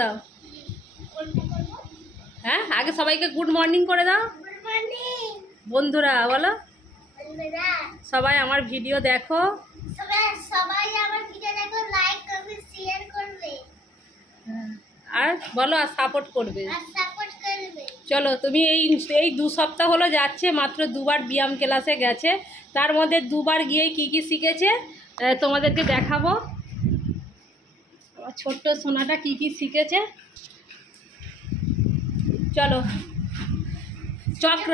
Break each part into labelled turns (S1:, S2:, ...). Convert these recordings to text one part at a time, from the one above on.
S1: দাও। হ্যাঁ আগে সবাইকে গুড মর্নিং করে দাও। বন্ধুরা, বলো। সবাই আমার ভিডিও দেখো। আর বলো, আর সাপোর্ট করবে। চলো, তুমি এই এই দু সপ্তাহ হলো যাচ্ছে, মাত্র দুবার ব্যায়াম ক্লাসে গেছে। তার মধ্যে দুবার গিয়ে কি কি শিখেছে তোমাদেরকে দেখাবো। ছোট্ট সোনাটা কি কি শিখেছে? চলো। চক্র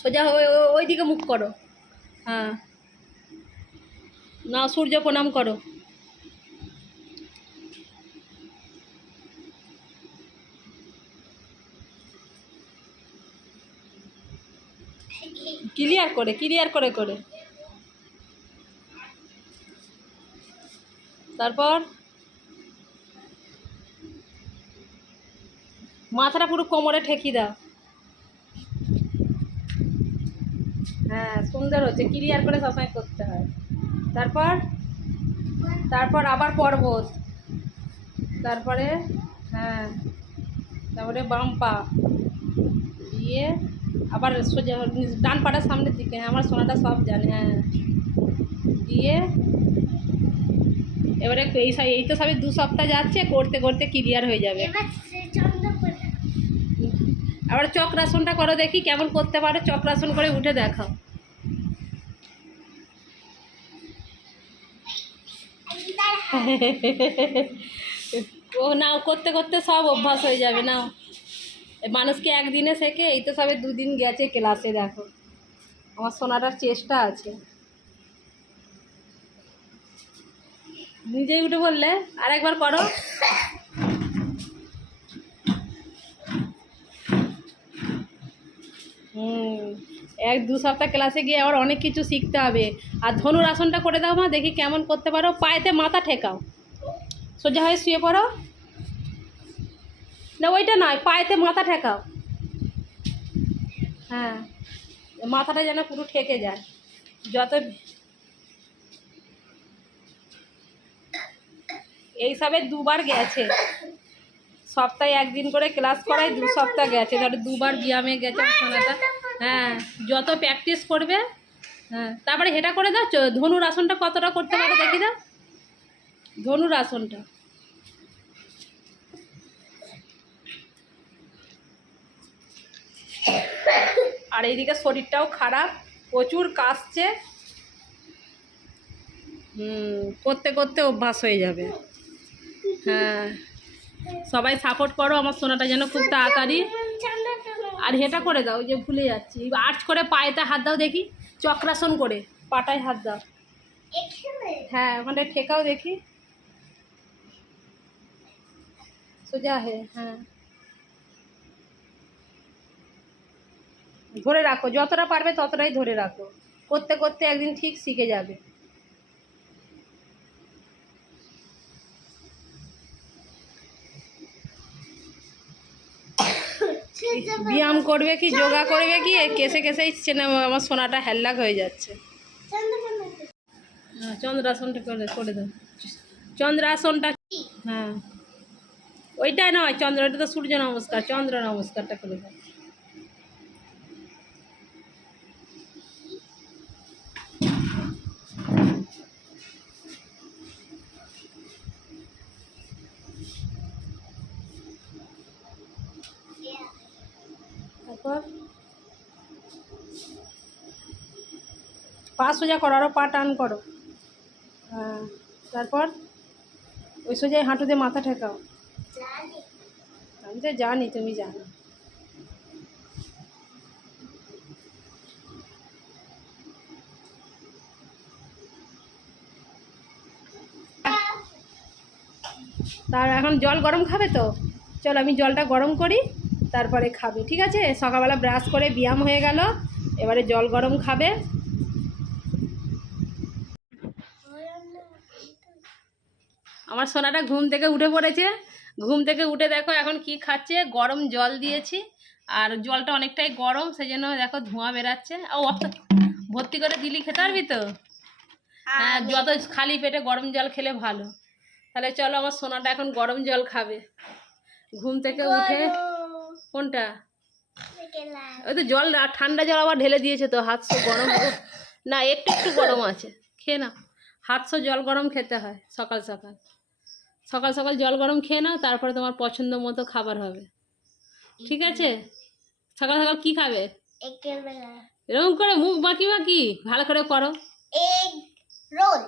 S1: সোজা হয়ে ওই দিকে মুখ করো। হ্যাঁ। না সূর্য প্রণাম করো। ক্লিয়ার করে ক্লিয়ার করে করে। তারপর? মাথাটা পুরো কোমরে ঠেকি দাও। হ্যাঁ সুন্দর হচ্ছে ক্লিয়ার করে সবসময় করতে হয়। তারপর? তারপর আবার পর্বত তারপরে? হ্যাঁ তারপরে বাম পা। দিয়ে আবার সোজা, ডান পাটা সামনের দিকে। হ্যাঁ আমার সোনাটা সব জানে হ্যাঁ। দিয়ে এবারে এই সব- এই তো সবই দু সপ্তাহ যাচ্ছে করতে করতে ক্লিয়ার হয়ে যাবে।
S2: এবার
S1: আবার চক্রাসনটা করো দেখি কেমন করতে পারো? চক্রাসন করে উঠে দেখাও। ও নাও করতে করতে সব অভ্যাস হয়ে যাবে নাও। এ মানুষকে একদিনে শেখে এই তো সবে দুদিন গেছে ক্লাসে দেখো। আমার সোনাটার চেষ্টা আছে। নিজেই উঠে বললে আরেকবার করো। হুম, এক দু সপ্তাহ ক্লাসে গিয়ে আবার অনেক কিছু শিখতে হবে। আর ধনুর আসনটা করে দাও মা, দেখি কেমন করতে পারো। পায়েতে মাথা ঠেকাও। সোজা হয়ে শুয়ে পড়ো। না, ওইটা নয়, পায়েতে মাথা ঠেকাও। হ্যাঁ মাথাটা যেন পুরো ঠেকে যায়। যত এইসবে দুবার গেছে। সপ্তাহে একদিন করে ক্লাস করাই দু সপ্তাহ গেছে। ধরো দুবার ব্যায়ামে গেছে সোনাটা হ্যাঁ যত প্র্যাকটিস করবে হ্যাঁ তারপরে হেটা করে দাও ধনুর আসনটা কতটা করতে পারো দেখি দাও। ধনুর আসনটা। আর এইদিকে শরীরটাও খারাপ, প্রচুর কাশছে। করতে করতে অভ্যাস হয়ে যাবে। হ্যাঁ। সবাই সাপোর্ট করো, আমার সোনাটা যেন খুব তাড়াতাড়ি। আর হেটা করে দাও যে ভুলে যাচ্ছি। আর্চ করে পায়েতে হাত দাও দেখি, চক্রাসন করে, পাটায় হাত দাও। হ্যাঁ ওখানে ঠেকাও দেখি। সোজা হে হ্যাঁ। ধরে রাখো, যতটা পারবে ততটাই ধরে রাখো। করতে করতে একদিন ঠিক শিখে যাবে। ব্যায়াম করবে কি, যোগা করবে কি কেসে কেসেই আমার সোনাটা হ্যাল্লাক হয়ে যাচ্ছে। হ্যাঁ চন্দ্রাসনটা করে করে দাও। চন্দ্রাসনটা হ্যাঁ। ওইটাই নয়, চন্দ্র ওইটা তো সূর্য নমস্কার, চন্দ্র নমস্কারটা করে দাও। পা সোজা করো আরও পা টান করো। হ্যাঁ তারপর ওই সোজাই হাঁটুতে মাথা ঠেকাও। আমি তো জানি, তুমি জানো। তার এখন জল গরম খাবে তো? চল আমি জলটা গরম করি। তারপরে খাবে ঠিক আছে? সকালবেলা ব্রাশ করে ব্যায়াম হয়ে গেল এবারে জল গরম খাবে। আমার সোনাটা ঘুম থেকে উঠে পড়েছে। ঘুম থেকে উঠে দেখো এখন কি খাচ্ছে? গরম জল দিয়েছি আর জলটা অনেকটাই গরম সেই জন্য দেখো ধোঁয়া বেরাচ্ছে। ও ভর্তি করে দিলি খেতে পারবি তো? হ্যাঁ যত খালি পেটে গরম জল খেলে ভালো। তাহলে চলো আমার সোনাটা এখন গরম জল খাবে। ঘুম থেকে উঠে কোনটা? ওই তো জল ঠান্ডা জল আবার ঢেলে দিয়েছে তো হাতশো গরম না একটু একটু গরম আছে। খেয়ে নাও। হাতশো জল গরম খেতে হয় সকাল সকাল। সকাল সকাল জল গরম খেয়ে নাও তারপরে তোমার পছন্দ মতো খাবার হবে। ঠিক আছে? সকাল সকাল কি খাবে? এরকম করে মুখ বাকি বাকি ভালো করে করো।
S2: রোল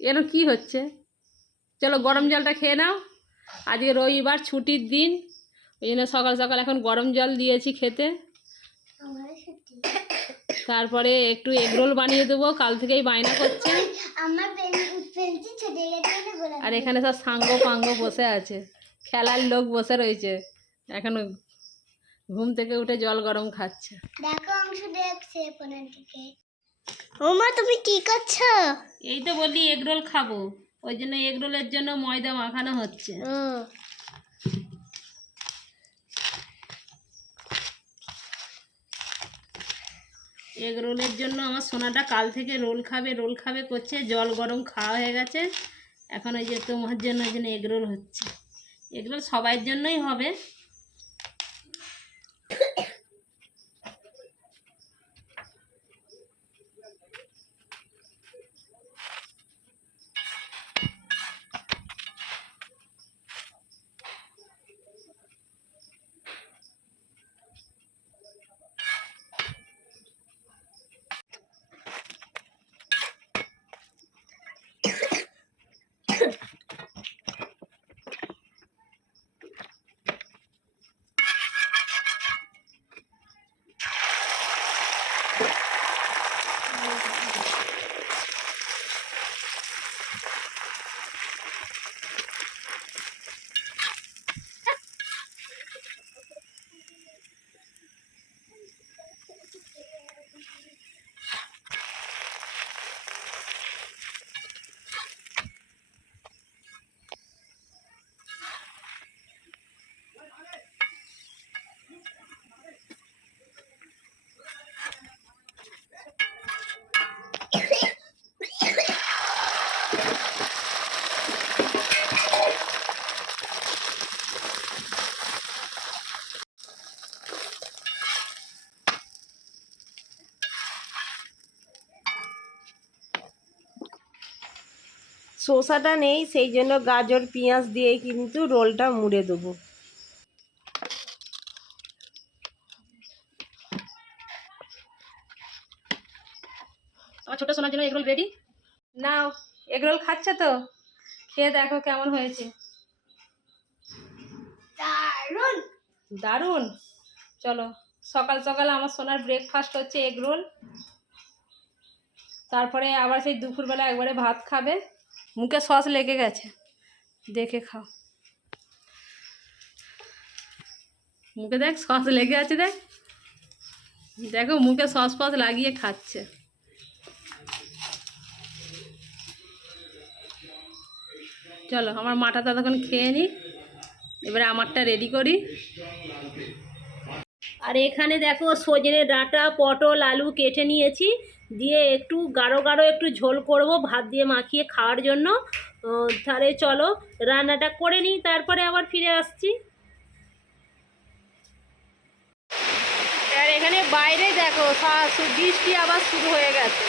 S1: এরকম কি হচ্ছে? চলো গরম জলটা খেয়ে নাও। আজকে রবিবার ছুটির দিন। ওই জন্য সকাল সকাল এখন গরম জল দিয়েছি খেতে। তারপরে একটু এগরোল বানিয়ে দেবো কাল থেকেই বায়না করছে। আর এখানে সব সাঙ্গ পাঙ্গ বসে আছে। খেলার লোক বসে রয়েছে। এখন ঘুম থেকে উঠে জল গরম খাচ্ছে।
S2: দেখো অংশ দেখছে ওমা তুমি কি করছ?
S1: এই তো বলি এগরোল খাব। ওই জন্য এগরোলের জন্য ময়দা মাখানো হচ্ছে। এগ রোলের জন্য আমার সোনাটা কাল থেকে রোল খাবে রোল খাবে করছে, জল গরম খাওয়া হয়ে গেছে। এখন ওই যে তোমার জন্য ওই জন্য এগ রোল হচ্ছে। এগরোল সবার জন্যই হবে।
S3: শসাটা নেই সেই জন্য গাজর পেঁয়াজ দিয়ে কিন্তু রোলটা মুড়ে দেবো।
S1: আমার ছোটো সোনার জন্য এগরোল রেডি নাও এগরোল খাচ্ছে তো? খেয়ে দেখো কেমন হয়েছে।
S2: দারুণ
S1: দারুণ। চলো সকাল সকাল আমার সোনার ব্রেকফাস্ট হচ্ছে এগ রোল তারপরে আবার সেই দুপুরবেলা একবারে ভাত খাবে। মুখে সস লেগে গেছে। দেখে খাও। মুখে দেখ, সস লেগে আছে দেখ। দেখো মুখে সস ফস লাগিয়ে খাচ্ছে। চলো, আমার মাটা ততক্ষণ খেয়ে নিই এবারে আমারটা রেডি করি। আর এখানে দেখো সজনে ডাঁটা, পটল, আলু কেটে নিয়েছি। দিয়ে একটু গাঢ় গাঢ় একটু ঝোল করব, ভাত দিয়ে মাখিয়ে খাওয়ার জন্য। তাহলে চলো, রান্নাটা করে নিই, তারপরে আবার ফিরে আসছি। আর এখানে বাইরে দেখো বৃষ্টি আবার শুরু হয়ে গেছে।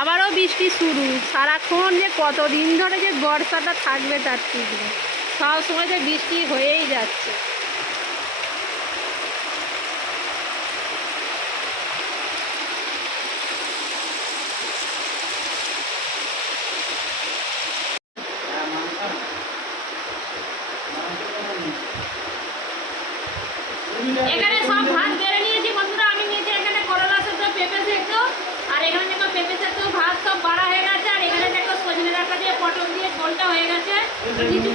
S1: আবারও বৃষ্টি শুরু। সারাক্ষণ যে কতদিন ধরে যে বর্ষাটা থাকবে তার ঠিক নেই। সব সময় যে বৃষ্টি হয়েই যাচ্ছে এখানে সব ভাত বেড়ে নিয়েছি বন্ধুরা আমি নিয়েছি এখানে করলা সেদ্ধ পেঁপে সেদ্ধ আর এখানে দেখো পেঁপে সেদ্ধ ভাত সব বাড়া হয়ে গেছে আর এখানে দেখো সজনে ডাঁটা দিয়ে পটল দিয়ে ঝোলটা হয়ে গেছে কিছু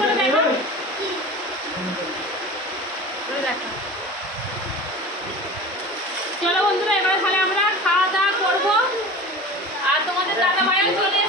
S1: চলো বন্ধুরা এবারে তাহলে আমরা খাওয়া দাওয়া করব। আর তোমাদের দাদা ভাইও চলে